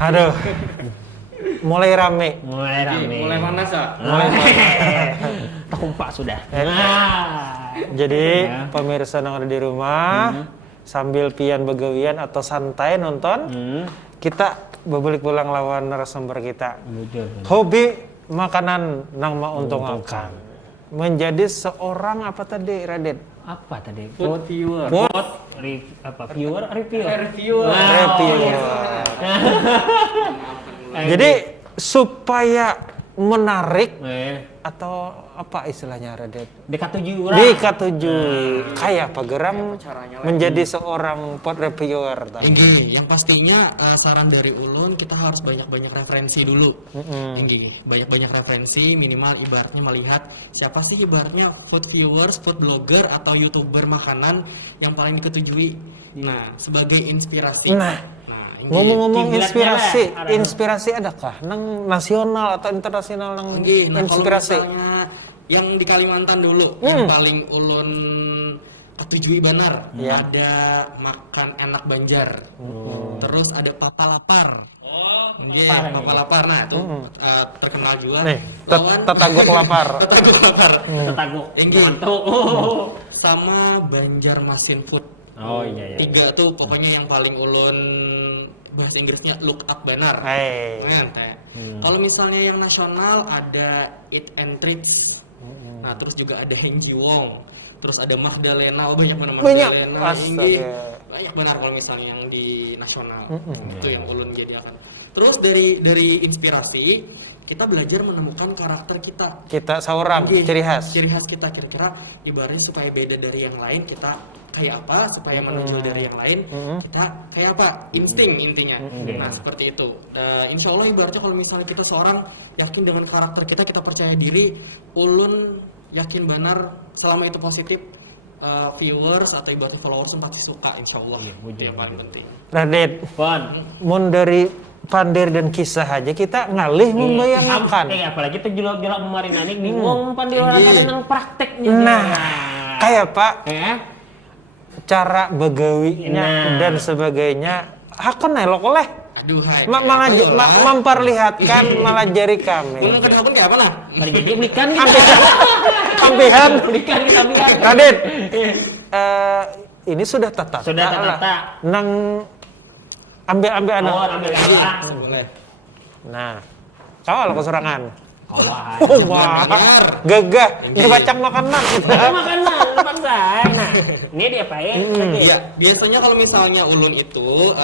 Aduh. Mulai rame. Mulai panas ya? Terkumpak sudah. Jadi pemirsa yang ada di rumah sambil pian begawian atau santai nonton, kita bebelik pulang lawan narasumber kita. Hobi makanan nang menguntungkan. Menjadi seorang apa tadi, Raden? Apa tadi? Food viewer. Reviewer. Jadi supaya menarik atau apa istilahnya, Raden? Dikatujui. Kayak apa geram menjadi seorang food reviewer? Yang pastinya saran dari Ulun kita harus banyak-banyak referensi dulu. Banyak-banyak referensi, minimal ibaratnya melihat siapa sih ibaratnya food viewers, food blogger atau YouTuber makanan yang paling diketujui. Nah, sebagai inspirasi. Ngomong-ngomong inspirasi adakah nang nasional atau internasional nang inspirasi? Kalau misalnya yang di Kalimantan dulu yang paling Ulun ketujui benar ada makan enak Banjar. Terus ada Papa Lapar. Papa Lapar. Nah, itu terkenal juga. Tetaguk lapar. Tetaguk. Sama Banjarmasin Food. Iya. 3 tuh pokoknya yang paling Ulun bahasa Inggrisnya look up benar. Kalau misalnya yang nasional ada Eat and Treats. Nah, terus juga ada Henji Wong. Terus ada Magdalena, banyak benar Magdalena. Banyak benar kalau misalnya yang di nasional. Itu yang Ulun jadikan. Terus dari inspirasi kita belajar menemukan karakter kita seorang ciri khas kita kira-kira ibaratnya supaya beda dari yang lain kita kayak apa, supaya menonjol dari yang lain kita kayak apa, insting intinya. Nah, seperti itu. Insya Allah ibaratnya kalau misalnya kita seorang yakin dengan karakter kita percaya diri, Ulun yakin benar selama itu positif, viewers atau ibaratnya followers pasti suka, insya Allah. Itu yang paling penting. Raden, mun dari Pandir dan kisah aja kita ngalih membayangkan. Apalagi itu jelok-jelok kemarin nanik bingung Pandir kadang prakteknya. Nah, kayak Pak, cara begawinya dan sebagainya, hakon elok oleh. Aduh, memperlihatkan malah jari kami. Belum kedapun kayak apa lah? Mari jadi belikan gitu. Kampihan. Belikan. Raden, ini sudah tata. Nang ambil anak. Nah, kawal kesurangan. Gagah, dibacang makanan. Makanan, Nah, ini dia apain? Biasanya kalau misalnya Ulun itu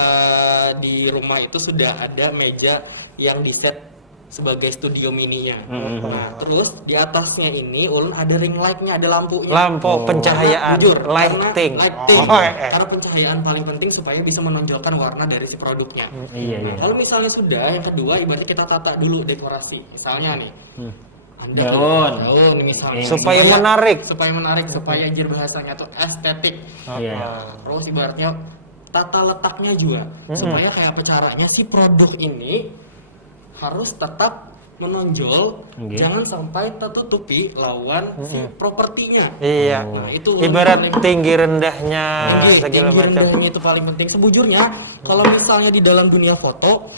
di rumah itu sudah ada meja yang diset sebagai studio mininya. Nah, terus di atasnya ini Ulun ada ring light-nya, ada lampunya. Lampu pencahayaan, lighting. Karena pencahayaan paling penting supaya bisa menonjolkan warna dari si produknya. Nah, kalau misalnya sudah, yang kedua ibaratnya kita tata dulu dekorasi. Misalnya nih, daun misalnya. Supaya menarik, supaya jir bahasanya tuh estetik. Terus ibaratnya tata letaknya juga, supaya kayak apa caranya si produk ini harus tetap menonjol, jangan sampai tertutupi lawan si propertinya. Nah, itu ibarat tinggi rendahnya segala macam. Rendahnya itu paling penting. Sebujurnya kalau misalnya di dalam dunia foto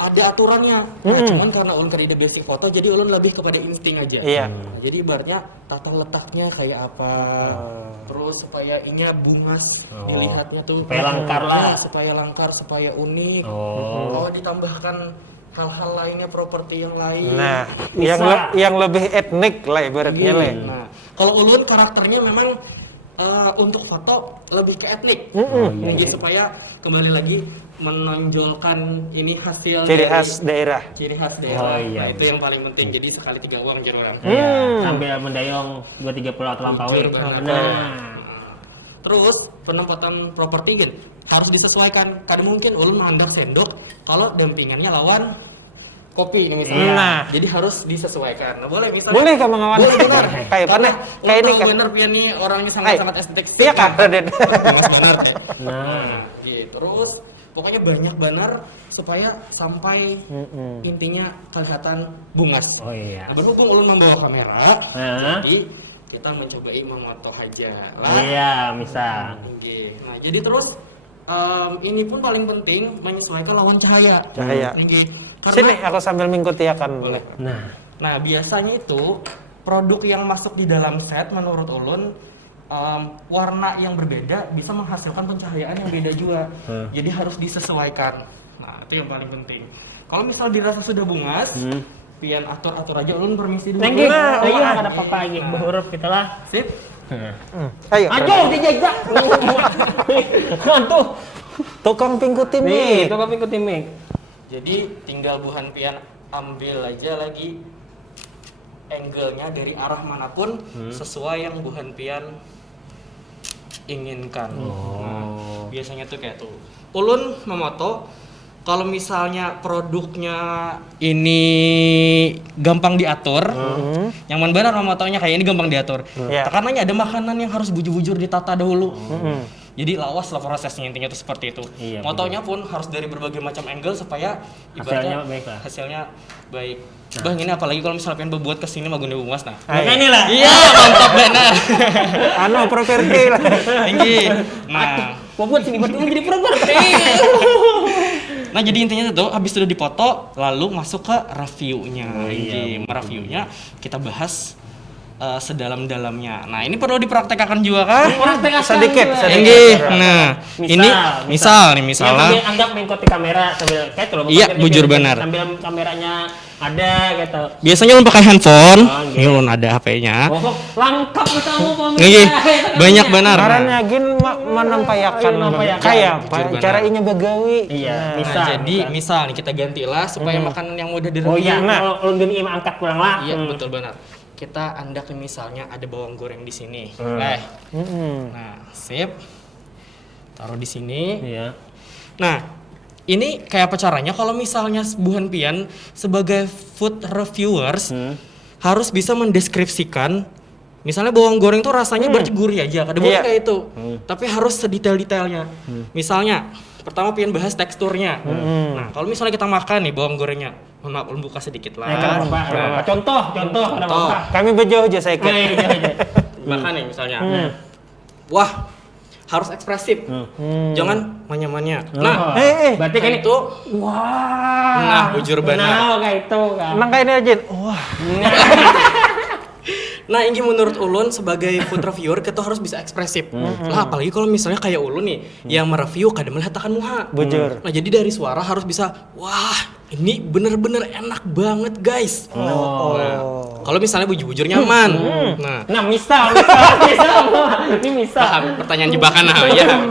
ada aturannya. Nah, cuman karena Ulun kerja basic foto, jadi Ulun lebih kepada insting aja. Nah, jadi ibaratnya tata letaknya kayak apa, terus supaya inya bungas dilihatnya tuh supaya langkar, supaya unik. Kalau ditambahkan hal-hal lainnya, properti yang lain. Nah, yang lebih etnik lah ibaratnya. Nah, kalau Ulun karakternya memang untuk foto lebih ke etnik. Jadi supaya kembali lagi menonjolkan ini hasil ciri khas daerah. Nah, itu yang paling penting. Jadi sekali 3 uang jadi orang. Sambil mendayung 2-3 pulau terlampaui. Terus penempatan properti kan harus disesuaikan. Kadang mungkin Ulun mandang sendok kalau dampingannya lawan kopi ini misalnya. Jadi harus disesuaikan. Nah, boleh misalnya. Boleh kamu ngawan. Kayak pernah kayak ini kan. Bener pian nih orangnya sangat estetik. Iya Kak, Raden. Benar deh. Nah, gitu. Terus pokoknya banyak banner supaya sampai intinya kelihatan bungas. Nah, berhubung Ulun membawa kamera, jadi kita mencobai memoto haja. Iya, bisa. Nah, jadi terus ini pun paling penting menyesuaikan lawan cahaya. Sini aku sambil mengikuti akan. Nah, biasanya itu produk yang masuk di dalam set menurut ulun warna yang berbeda bisa menghasilkan pencahayaan yang beda juga. Jadi harus disesuaikan. Nah, itu yang paling penting. Kalau misal dirasa sudah bungas, pian atur-atur aja, ulun permisi dulu. Thank you. Ayo ada apa lagi berhuruf kita lah. Sip. Ayo. Dijajak. Tuh. Tukang pingkuti Nih, mic. tukang pingkuti mic. Jadi tinggal buhan pian ambil aja lagi angle-nya dari arah manapun sesuai yang buhan pian inginkan. Nah, biasanya tuh kayak tuh. Ulun memoto kalau misalnya produknya ini gampang diatur, nyaman benar memotonya kayak ini gampang diatur. Tekanannya ada makanan yang harus bujur-bujur ditata dahulu. Jadi lawas lah prosesnya, intinya itu seperti itu. Iya, motonya pun harus dari berbagai macam angle supaya ibaratnya hasilnya baik. Bang, ini apalagi kalau misalnya pengen berbuat kesini mah Gunung Bungas nah. Nah, inilah. Iya, mantap benar. Properti lah. Tinggi. Nah, buat sini buat jadi properti. Nah, jadi intinya itu habis sudah dipoto lalu masuk ke reviewnya. Reviewnya kita bahas sedalam-dalamnya. Nah, ini perlu dipraktekkan juga kan? Sedikit. Nah, ini misalnya anggap mengikuti kamera sambil kayak tuh. Iya, bujur benar. Sambil kameranya ada gitu. Biasanya lu pakai handphone, ini lu ada HP-nya. Oh, lengkap kamu banyak benar. Caranya gin menampayakan kayak apa? Cara inya begawi. Iya, Nah, jadi misal nih kita gantilah supaya makanan yang mudah direview. Oh iya, kalau gini angkat pulang lah. Iya, betul benar. Kita andak misalnya ada bawang goreng di sini. Nah, sip. Taruh di sini. Iya. Nah, ini kayak apa caranya kalau misalnya buhan pian sebagai food reviewers harus bisa mendeskripsikan misalnya bawang goreng tuh rasanya berceguri aja, kada boleh kayak itu. Tapi harus sedetail-detailnya. Misalnya pertama pian bahas teksturnya. Nah, kalau misalnya kita makan nih bawang gorengnya, mohon maaf ulun buka sedikit lah. Contoh. Kami bejauh aja saya kira. Makan nih misalnya. Wah, harus ekspresif. Jangan manya-manya. Nah, berarti kan itu Wah. nah, bujur benar. Nah, kayak itu kan. Nang kayak ini aja. Wah. Nah, ini menurut ulun sebagai food reviewer kita harus bisa ekspresif. Lah, apalagi kalau misalnya kayak ulun nih yang mereview kadang melihat akan muha. Bujur. Nah, jadi dari suara harus bisa, wah, ini bener-bener enak banget, guys. Nah, kalau misalnya bujur-bujur nyaman. Nah, misal. Ini misal. Pertanyaan jebakan nah, ya.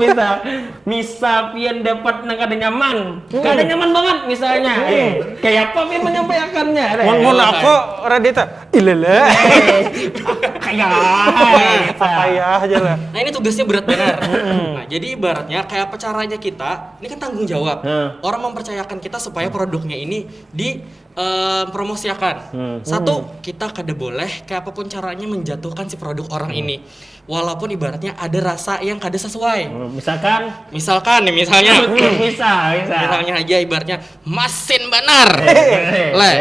Misal pian dapat nang kada nyaman. Kada nyaman banget misalnya. Kayak apa pian menyampaikannya? Mun aku Radita. Ilele. Kayak aja lah. Nah, ini tugasnya berat benar. Nah, jadi ibaratnya kayak apa caranya kita, ini kan tanggung jawab. Orang mempercayakan kita supaya produknya ini dipromosikan. Satu, kita kada boleh kayak apapun caranya menjatuhkan si produk orang ini. Walaupun ibaratnya ada rasa yang kada sesuai. Misalkan nih misalnya misalnya aja ibaratnya masin benar.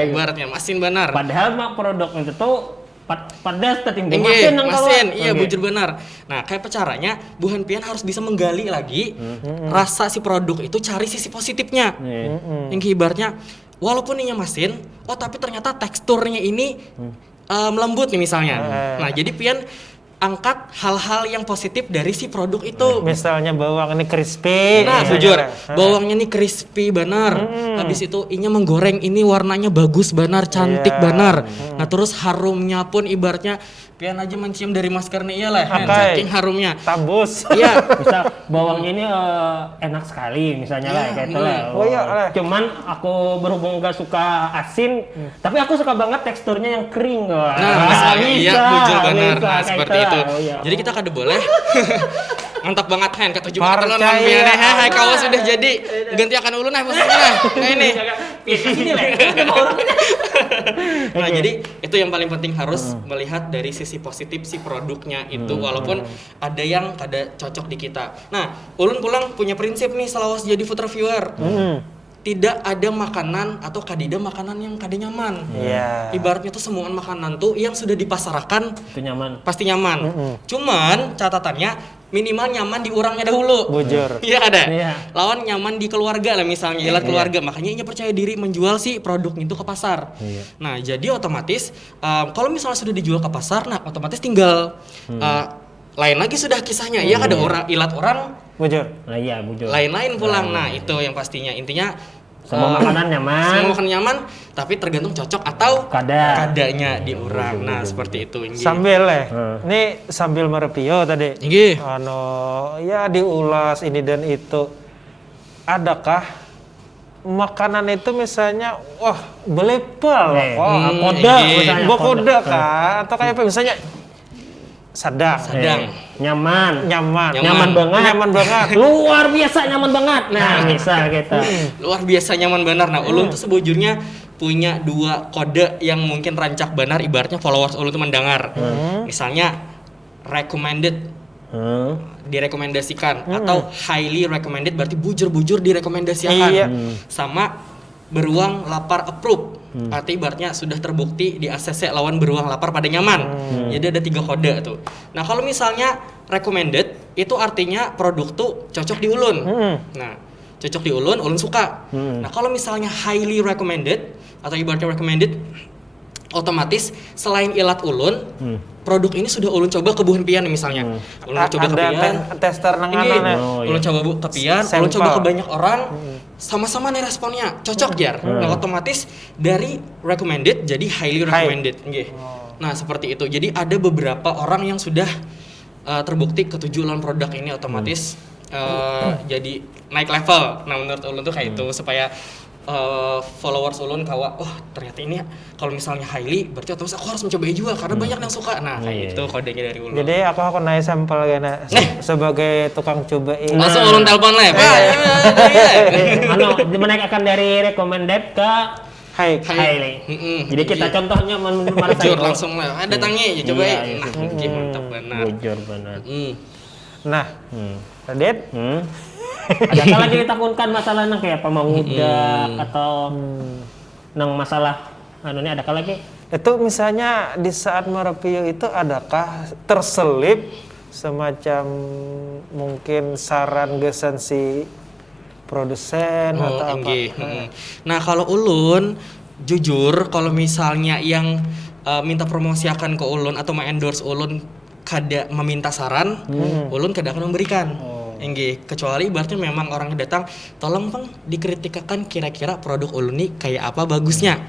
Ibaratnya masin benar. Padahal mak produk itu tuh pada tertimbun masin iya bujur benar. Nah, kayak apa caranya buhan pian harus bisa menggali lagi rasa si produk itu, cari sisi positifnya. Yang ibaratnya walaupun ini masin, tapi ternyata teksturnya ini melembut nih misalnya. Nah, jadi pian angkat hal-hal yang positif dari si produk itu. Misalnya bawang ini crispy. Nah, jujur, bawangnya ini crispy benar. Habis itu inya menggoreng ini warnanya bagus benar, cantik benar. Nah, terus harumnya pun ibaratnya pian aja mencium dari maskernya iyalah, saking harumnya. Tabus. Iya, misal bawangnya ini enak sekali misalnya lah kayak itu lah. Oh iya lah. Cuman aku berhubung gak suka asin, tapi aku suka banget teksturnya yang kering. Nah, misalnya iya bujur benar. Nah, seperti itu. Jadi kita kada boleh mantap banget kan kata Jumat telon pian kau sudah jadi ganti akan ulun posisinya. Nah, ini. Nah, jadi itu yang paling penting harus melihat dari sisi positif si produknya itu walaupun ada yang kada cocok di kita. Nah, ulun pulang punya prinsip nih selawas jadi food reviewer. tidak ada makanan atau kadida makanan yang kada nyaman. Iya. Ibaratnya tuh semua makanan tuh yang sudah dipasarkan Itu nyaman. pasti nyaman. Cuman catatannya minimal nyaman di orangnya dahulu. Bujur. Iya ada. Iya. Lawan nyaman di keluarga lah misalnya, ilat keluarga. Makanya ia percaya diri menjual si produknya itu ke pasar. Nah, jadi otomatis kalau misalnya sudah dijual ke pasar, nah otomatis tinggal lain lagi sudah kisahnya. Iya ada orang ilat orang Bujur. Nah iya bujur. lain-lain pulang. Nah, itu yang pastinya. Intinya Semua makanan nyaman. semua makanan nyaman, tapi tergantung cocok atau Kada. kadanya di orang. Nah, seperti itu. Inggih. Sambil ini sambil mereview tadi. Inggih. Ya diulas ini dan itu. Adakah makanan itu misalnya, wah belepel, Koda, misalnya, bokoda kah? Atau kayak apa misalnya? Sedang. Nyaman. Nyaman. Nyaman banget. Nyaman banget. Luar biasa nyaman banget. Nah, misal kita. Luar biasa nyaman benar. Nah, ulun tuh sebujurnya punya 2 kode yang mungkin rancak benar, ibaratnya followers ulun tuh mendengar. Misalnya recommended, direkomendasikan, atau highly recommended berarti bujur-bujur direkomendasikan. Iya. Sama beruang lapar approve. Arti ibaratnya sudah terbukti di ACC lawan beruang lapar pada nyaman. Jadi ada 3 kode tuh. Nah, kalau misalnya recommended itu artinya produk tuh cocok di ulun. Nah, cocok di ulun suka. Nah, kalau misalnya highly recommended atau ibaratnya recommended, otomatis selain ilat ulun, produk ini sudah ulun coba ke buhan pian misalnya. Ulun coba ke pian. Tester nang Ini, anane. ulun coba ke pian, ulun Sampel. coba ke banyak orang, sama-sama nih responnya cocok jar. Nah, otomatis dari recommended jadi highly recommended. Nggih. Nah, seperti itu. Jadi ada beberapa orang yang sudah terbukti ketujuh lawan produk ini otomatis jadi naik level. Nah, menurut ulun tuh kayak itu supaya followers ulun kawa, ternyata ini kalau misalnya highly berarti otomatis aku harus mencoba juga karena banyak yang suka. Nah, kayak itu kodenya dari ulun. Jadi aku naik sampel kena sebagai tukang cobain. Langsung ulun telepon lah, Pak. Menaikkan dari recommended ke highly. Jadi kita contohnya Bujur langsung lah. Datangnya ya coba ya. Iya, Nah, mantap benar. Bujur benar. Nah, Raden, Adakah lagi ditakunkan masalah nang kayak pemuda atau nang masalah ini adakah lagi? itu misalnya di saat mereview itu adakah terselip semacam mungkin saran gesan si produsen atau apa? Nah, kalau ulun jujur kalau misalnya yang minta promosi akan ke ulun atau endorse ulun kada meminta saran, ulun kada akan memberikan. Kecuali ibaratnya memang orang datang, tolong bang dikritikakan kira-kira produk ulun nih kayak apa bagusnya.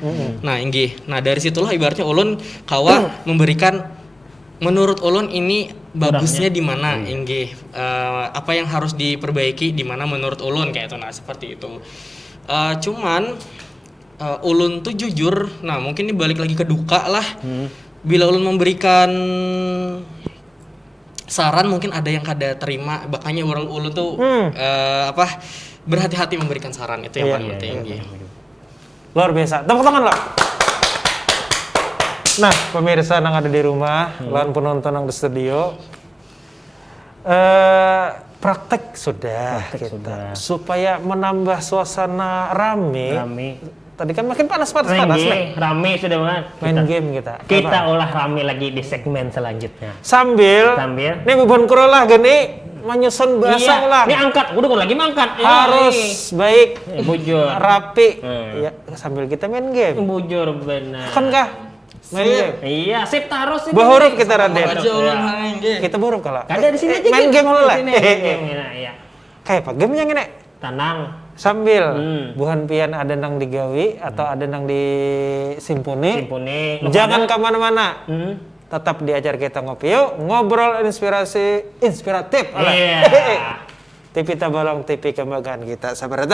Nah, nah dari situlah ibaratnya ulun kawa memberikan menurut ulun ini bagusnya di mana, apa yang harus diperbaiki di mana menurut ulun kayak itu. Nah, seperti itu. Cuman ulun tuh jujur, nah mungkin ini balik lagi ke duka lah. Bila ulun memberikan saran mungkin ada yang kada terima, makanya orang ulun tuh berhati-hati memberikan saran, itu yang paling penting. Luar biasa, tepuk tangan lah. Nah, pemirsa yang ada di rumah, lawan penonton yang di studio, praktek sudah kita supaya menambah suasana rame. Tadi kan makin panas nih. Rame sudah banget. Main game kita. Kita olah rame lagi di segmen selanjutnya. Sambil. Nih bubon kurolah gini menyusun bahasa ulang. Ini angkat, udah lagi mangkat. Harus baik, bujur, rapi. Ya, sambil kita main game. Bujur benar. Kan kah? Main game. Iya, sip taruh sih. Berhuruf kita Raden. Kita berhuruf kalah. Ada di sini aja. Main game dulu lah. Iya. Kayak apa game yang ini? Tenang. Sambil buhan pian ada nang digawi atau ada nang disimpuni. Jangan kemana-mana. Tetap di acara kita ngopi yuk, ngobrol inspiratif. Iya. TV Tabalong, TV Kembagaan kita. Sabar